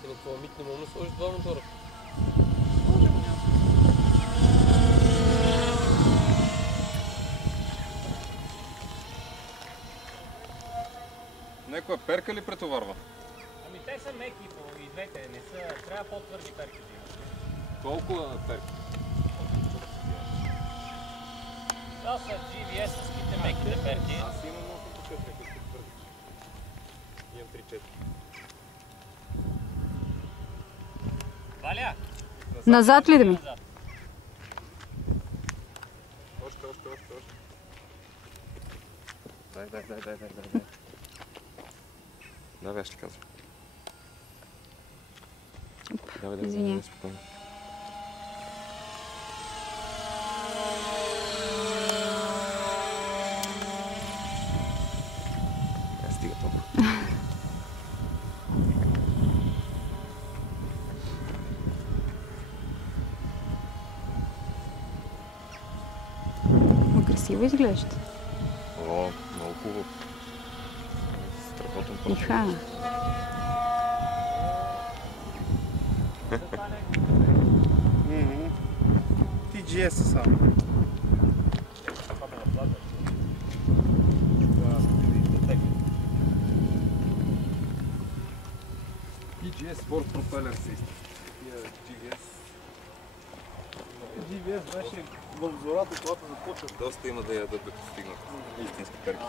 Ти на това мит не мога да сложиш два мотора. Някоя перка ли претоварва? Ами те са меки и двете, не са, трябва по-твърди перки да имат. Колко перки? Това са GVS-овските меките перки. Аз имам 8 по 4, ако сте твърди. Имам 3-4. Валя! Назад ли да ми? Още. Дай. Давай, аз ще казвам. Извиня. Спокойно. Стига толкова. Красиво изглежда. О, много хубаво. Страхотен път. Иха. TGS само. TGS Sport Propeller System. GVS беше в зората, когато започват. Доста има да ядат да постигнат истински перки.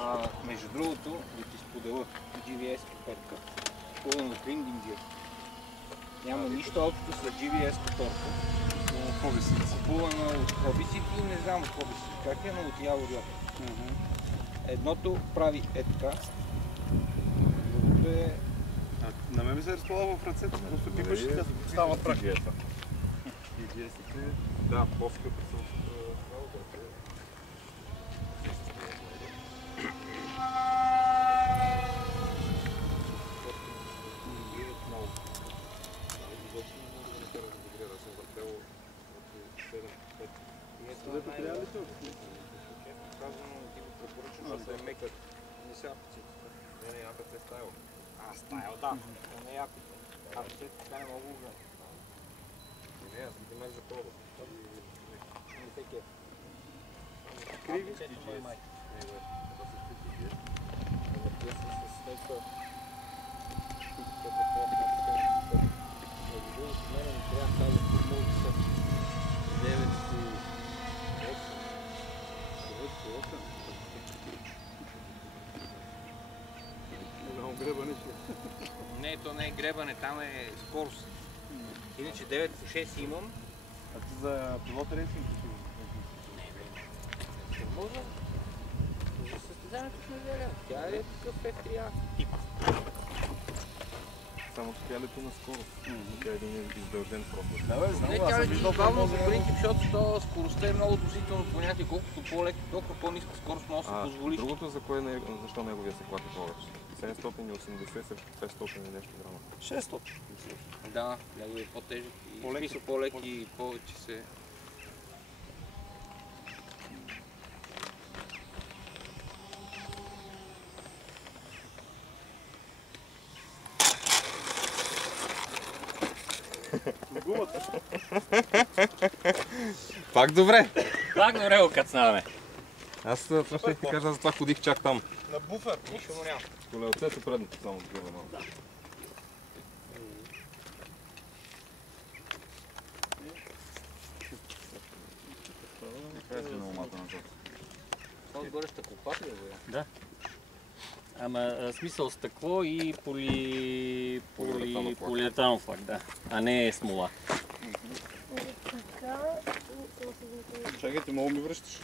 Между другото, да ти споделя, GVS перка, купувана от Индия. Няма нищо общо с GVS торка. Купувана от хобисите, не знам от хобисите как е, но от Явориот. Едното прави така, другото е... На мен ми се разполага в ръцете, просто пипаш и тя става прак. TGS-ите, да, по-скъпи са от работата. Където трябва ли се още? Казвам, ти го препоръчвам да се мекат. Не са апеците. Не, апец е стайл. Стайл, да. Не япите. Апеците така не мога да Не, аз ги мех за пробва. не се кеф. Криви? Апеците мой майка. Не, то не е гребане, там е скорост. Иначе 9 по 6 имам. А ти за пилот рейсинг ли си? Не може. За състезанието в неделя. Тя е такъв F3A тип. Само че тя лето на скорост. Тя е един издължен просто. Да, бе, знам, Не, аз тя съм е виждал бавно по-много. по принцип, защото скоростта е много относително понятие. Колкото по-леко, толкова по-ниска скорост може да се позволиш. Другото, защо неговия се клати повече? 780 срещу 500 и нещо грама. 600. Да, него е по-тежък и По-леки. смисъл по-леки и повече се... Пак добре! Пак добре го кацнаваме. Аз това ще ти кажа, затова ходих чак там. На буфер. Нищо му няма. Колелцето предното само сгива малко. Това отгоре стъклопак ли е? Да. Ама смисъл стъкло и полиетанов лак, да. А не смола. Чакайте, мога ми връщаш.